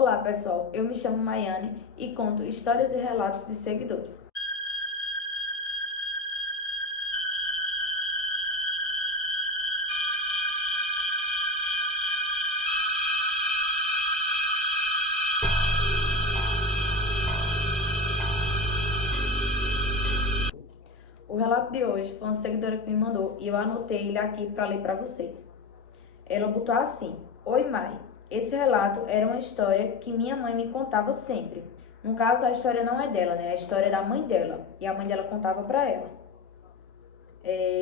Olá pessoal, eu me chamo Maiane e conto histórias e relatos de seguidores. O relato de hoje foi uma seguidora que me mandou e eu anotei ele aqui para ler para vocês. Ela botou assim: Oi Mai, esse relato era uma história que minha mãe me contava sempre. No caso, a história não é dela, né? A história é da mãe dela. E a mãe dela contava para ela.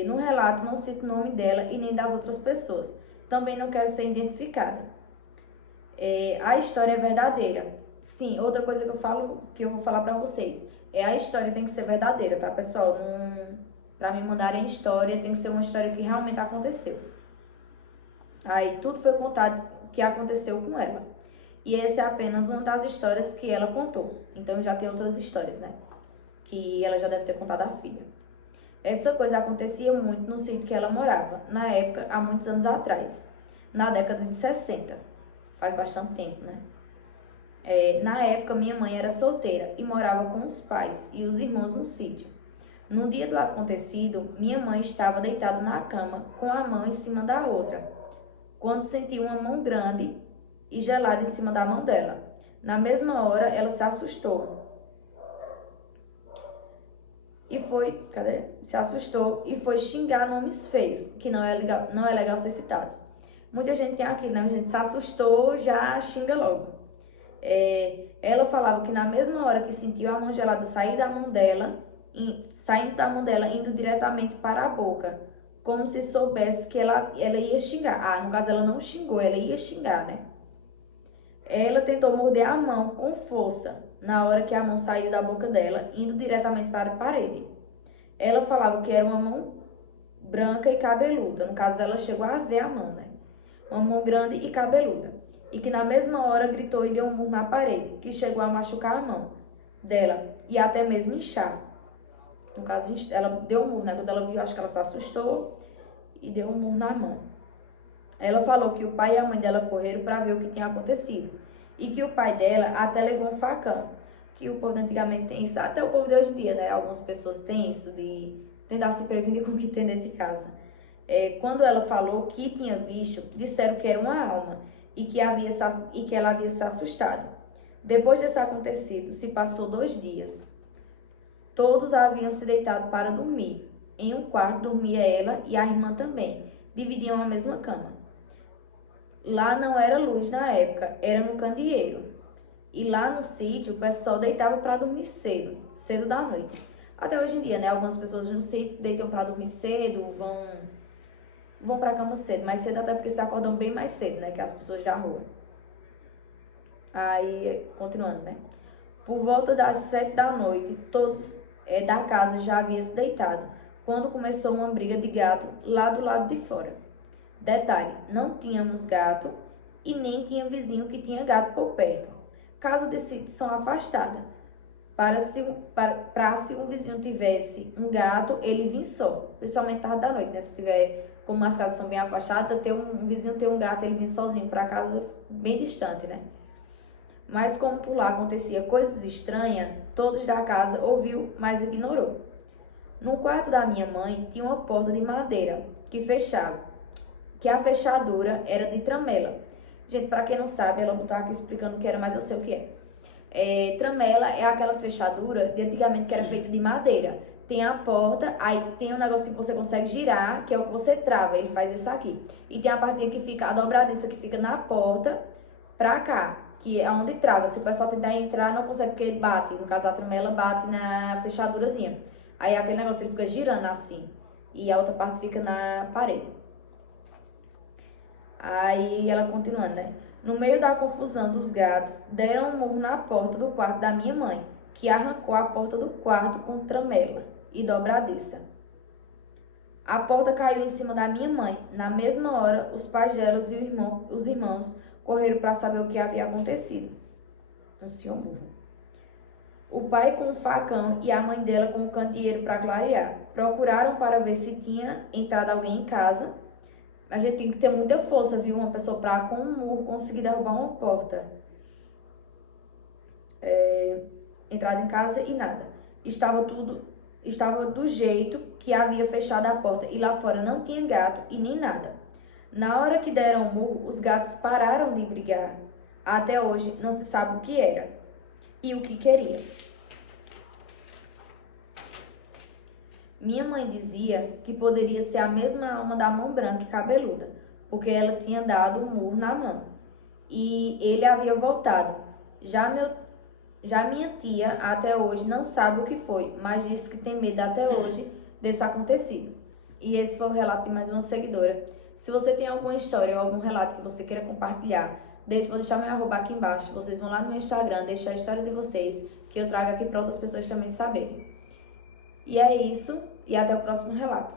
No relato não cito o nome dela e nem das outras pessoas. Também não quero ser identificada. A história é verdadeira. Sim, outra coisa que eu vou falar para vocês. A história tem que ser verdadeira, tá, pessoal? Para me mandarem história, tem que ser uma história que realmente aconteceu. Aí tudo foi contado que aconteceu com ela. E essa é apenas uma das histórias que ela contou. Então já tem outras histórias, né? Que ela já deve ter contado à filha. Essa coisa acontecia muito no sítio que ela morava, na época, há muitos anos atrás, na década de 60. Faz bastante tempo, né? Na época, minha mãe era solteira e morava com os pais e os irmãos no sítio. No dia do acontecido, minha mãe estava deitada na cama, com a mão em cima da outra, quando sentiu uma mão grande e gelada em cima da mão dela. Na mesma hora, ela se assustou. Se assustou e foi xingar nomes feios, que não é legal ser citados. Muita gente tem aquilo, né? A gente se assustou, já xinga logo. Ela falava que na mesma hora que sentiu a mão gelada saindo da mão dela, indo diretamente para a boca, como se soubesse que ela ia xingar. No caso ela não xingou, ela ia xingar, né? Ela tentou morder a mão com força, na hora que a mão saiu da boca dela, indo diretamente para a parede. Ela falava que era uma mão branca e cabeluda. No caso, ela chegou a ver a mão, né? Uma mão grande e cabeluda. E que na mesma hora gritou e deu um murro na parede, que chegou a machucar a mão dela e até mesmo inchar. No caso, ela deu um murro, né? Quando ela viu, acho que ela se assustou e deu um murro na mão. Ela falou que o pai e a mãe dela correram para ver o que tinha acontecido. E que o pai dela até levou um facão. Que o povo de antigamente tem isso, até o povo de hoje em dia, né? Algumas pessoas têm isso de tentar se prevenir com o que tem dentro de casa. Quando ela falou que tinha visto, disseram que era uma alma e que ela havia se assustado. Depois desse acontecido, se passou 2 dias. Todos haviam se deitado para dormir. Em um quarto dormia ela e a irmã também. Dividiam a mesma cama. Lá não era luz na época, era no candeeiro. E lá no sítio, o pessoal deitava para dormir cedo da noite. Até hoje em dia, né? Algumas pessoas no sítio deitam para dormir cedo, vão para a cama cedo. Mais cedo até porque se acordam bem mais cedo, né? Que as pessoas da rua. Aí, continuando, né? Por volta das 7 da noite, todos da casa já haviam se deitado, quando começou uma briga de gato lá do lado de fora. Detalhe, não tínhamos gato e nem tinha vizinho que tinha gato por perto. Casa de sítio são afastadas. Para se um vizinho tivesse um gato, ele vinha só. Principalmente tarde da noite, né? Se tiver, como as casas são bem afastadas, um vizinho ter um gato, ele vinha sozinho para casa bem distante, né? Mas como por lá acontecia coisas estranhas, todos da casa ouviu, mas ignorou. No quarto da minha mãe tinha uma porta de madeira que fechava, que a fechadura era de tramela. Gente, para quem não sabe, ela botou aqui explicando o que era, mas eu sei o que é. Tramela é aquelas fechaduras de antigamente que era feita de madeira. Tem a porta, aí tem um negocinho que você consegue girar, que é o que você trava, ele faz isso aqui. E tem a partinha que fica, a dobradiça que fica na porta pra cá, que é onde trava. Se o pessoal tentar entrar, não consegue porque ele bate. No caso, a tramela bate na fechadurazinha. Aí aquele negócio ele fica girando assim, e a outra parte fica na parede. Aí ela continuando, né? No meio da confusão dos gatos, deram um murro na porta do quarto da minha mãe, que arrancou a porta do quarto com tramela e dobradiça. A porta caiu em cima da minha mãe. Na mesma hora, os pais delas e os irmãos correram para saber o que havia acontecido. Um senhor burro. O pai com o facão e a mãe dela com o candeeiro para clarear. Procuraram para ver se tinha entrado alguém em casa. A gente tem que ter muita força, viu? Uma pessoa com um murro conseguir derrubar uma porta. entrado em casa e nada. Estava do jeito que havia fechado a porta e lá fora não tinha gato e nem nada. Na hora que deram o murro, os gatos pararam de brigar. Até hoje não se sabe o que era e o que queria. Minha mãe dizia que poderia ser a mesma alma da mão branca e cabeluda, porque ela tinha dado um murro na mão e ele havia voltado. Já minha tia até hoje não sabe o que foi, mas disse que tem medo até hoje desse acontecido. E esse foi o relato de mais uma seguidora. Se você tem alguma história ou algum relato que você queira compartilhar, vou deixar meu arroba aqui embaixo. Vocês vão lá no meu Instagram, deixar a história de vocês, que eu trago aqui para outras pessoas também saberem. E é isso, e até o próximo relato.